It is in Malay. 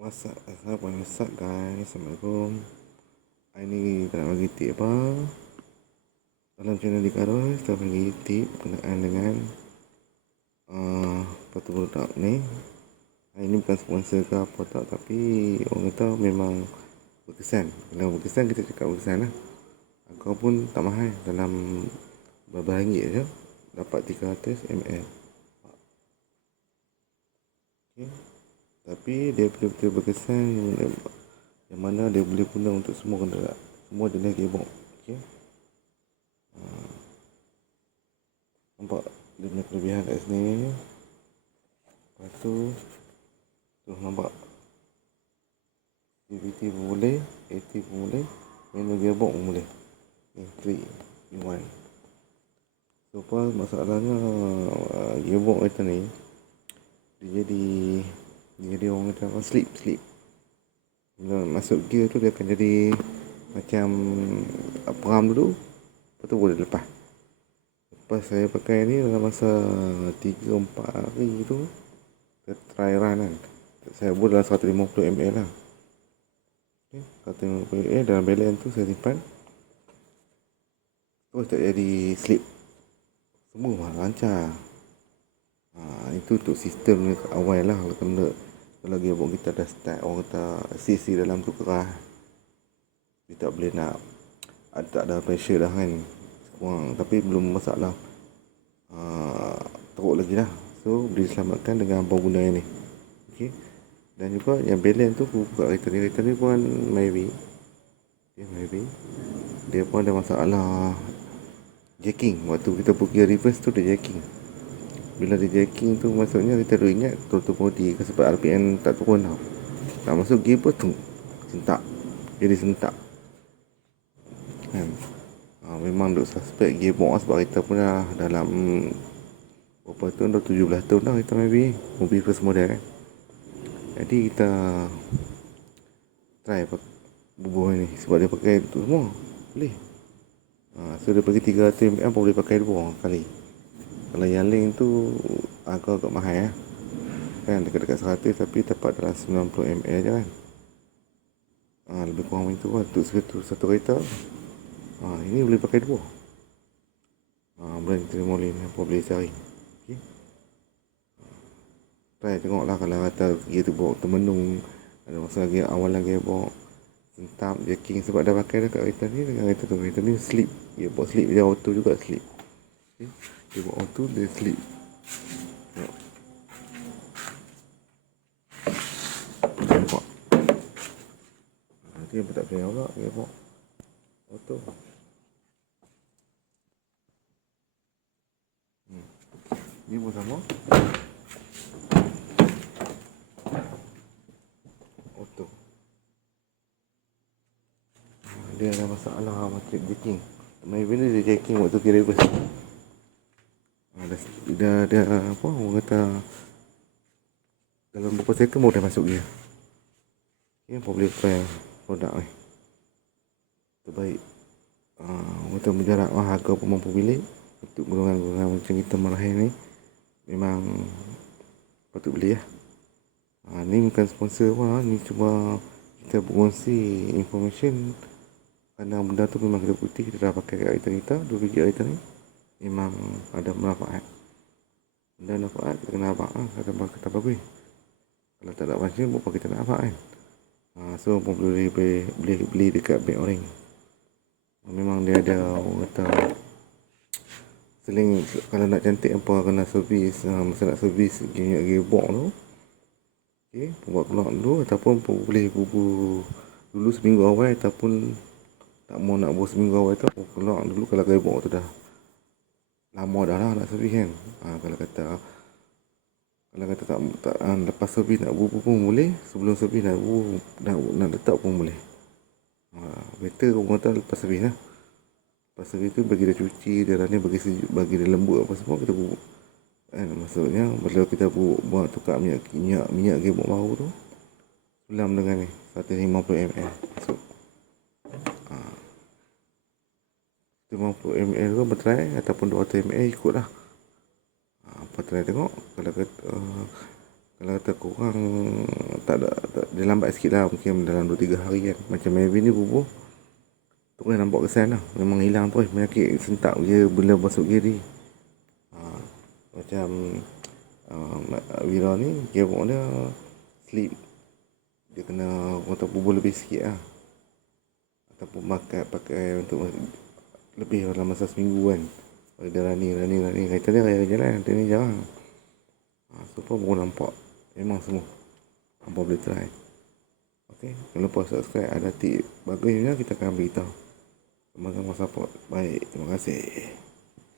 What's up guys, Assalamualaikum. Hari ni kita nak bagi tip apa? Dalam channel di Karoy, kita bagi tip berkenaan dengan batu produk ni. Hari ni bukan sponsor ke apa tak, tapi orang kata memang berkesan. Kalau berkesan, kita cakap berkesan lah. Harga pun tak mahal, dalam beberapa ringgit je. Dapat 300 ml. Okay. Tapi dia betul-betul berkesan, yang mana dia boleh guna untuk semua kenderaan, semua jenis gearbox. Okay. Nampak dia punya kelebihan kat sini. Lepas tu nampak CVT pun boleh, AT pun boleh, manual gearbox pun boleh. 3 in 1. So apa masalahnya, gearbox kita ni dia jadi orang kata slip. Bila masuk gear tu dia akan jadi macam peram dulu, lepas tu boleh lepas. Lepas saya pakai ni dalam masa 3-4 hari tu, saya try run kan. Saya buat dalam 150 ml lah. Okay, 150 ml dalam balance tu saya simpan. Terus tak jadi slip, semua lancar. Itu untuk sistem awal lah. Kalau gearbox kita dah start, orang kata CC dalam tu kerah, dia tak boleh nak, tak ada pressure dah kan, kurang. Tapi belum masalah, teruk lagi lah. So boleh diselamatkan dengan pengguna ini. Okay. Dan juga yang balance tu buka kereta ni pun maybe dia pun ada masalah jacking. Waktu kita pergi reverse tu dia jacking. Bila dia jacking tu, maksudnya kita dah ingat total body, sebab RPM tak turun tau. Tak masuk gear pun tu sentak, jadi sentak kan. Memang duk suspect gearbox, sebab kita pun dah dalam berapa tahun dah, 17 tahun dah kita maybe mobil first model kan. Jadi kita try bubuh ni, sebab dia pakai tu semua boleh. So dia pergi 300 ml pun boleh pakai 2 kali. Kalau yang lain tu agak mahal kan, dekat-dekat 100, tapi dapat dalam 90 ml je kan. Lebih kurang macam tu lah untuk satu kereta. Ini boleh pakai 2. Brand Tremolin apa boleh cari. Okay. Try tengok lah, kalau kata gear tu bawa termenung, ada masalah gear awalan gearbox, sentam, jacking, sebab dah pakai dekat kereta ni dengan kereta ni slip. Gearbox slip, dia auto juga slip. Okay. Gearbox auto dia slip. Nampak dia pun tak boleh juga gearbox auto. Ni pun sama auto. Dia ada masalah matrix jacking. Bila dia jacking waktu gear reverse, dah apa orang kata, dalam beberapa second boleh masuk gear. Ini apa boleh try produk ni terbaik. Orang kata menjarak harga pun mampu milik. Untuk golongan-golongan macam kita marahir ni, memang patut beli lah. Ni bukan sponsor pun, ni cuma kita berkongsi information. Kerana benda tu memang kita putih, kita dah pakai kat kereta kita 2 biji kereta ni, memang ada manfaat. Benda manfaat kita kena abang lah, kata bagus. Kalau tak ada macam apa kita nak abang kan. So pun boleh beli dekat bank orang. Memang dia ada, orang kata seling, kalau nak cantik apa kena servis. Masa nak servis gearbox tu, okay, buat keluar dulu, ataupun boleh bubuh dulu seminggu awal, ataupun tak mau nak bubuh seminggu awal tu, keluar dulu kalau gearbox tu dah lama dah lah nak servis kan. Kalau kata tak lepas servis nak bubuh pun boleh, sebelum servis nak bubuh, nak letak pun boleh. Better orang kata lepas servis lah. Lepas servis tu bagi dia cuci, dia running, bagi dia lembut apa semua, kita bubuk kan. Maksudnya bila kita buat tukar minyak gearbox baru tu, selam dengan ni 150 ml masuk. 150 ml tu bertry, ataupun 200 ml ikut lah. Apa try tengok. Kalau kata kurang, dia lambat sikit lah, mungkin dalam 2-3 hari kan. Macam Melvin ni bubuh tu kan, nampak kesan lah, memang hilang terus penyakit sentak je bila masuk gear ni. Macam Wira ni gearbox dia slip, dia kena orang bubuh lebih sikit lah, ataupun pakai untuk lebih dalam masa seminggu kan. Dia running kereta dia raya jalan, dia ni jarang. So far baru nampak memang semua. Hampa boleh try. Okay, jangan lupa subscribe, ada tip bagus ni kita akan beritahu. Terima kasih support. Baik, terima kasih.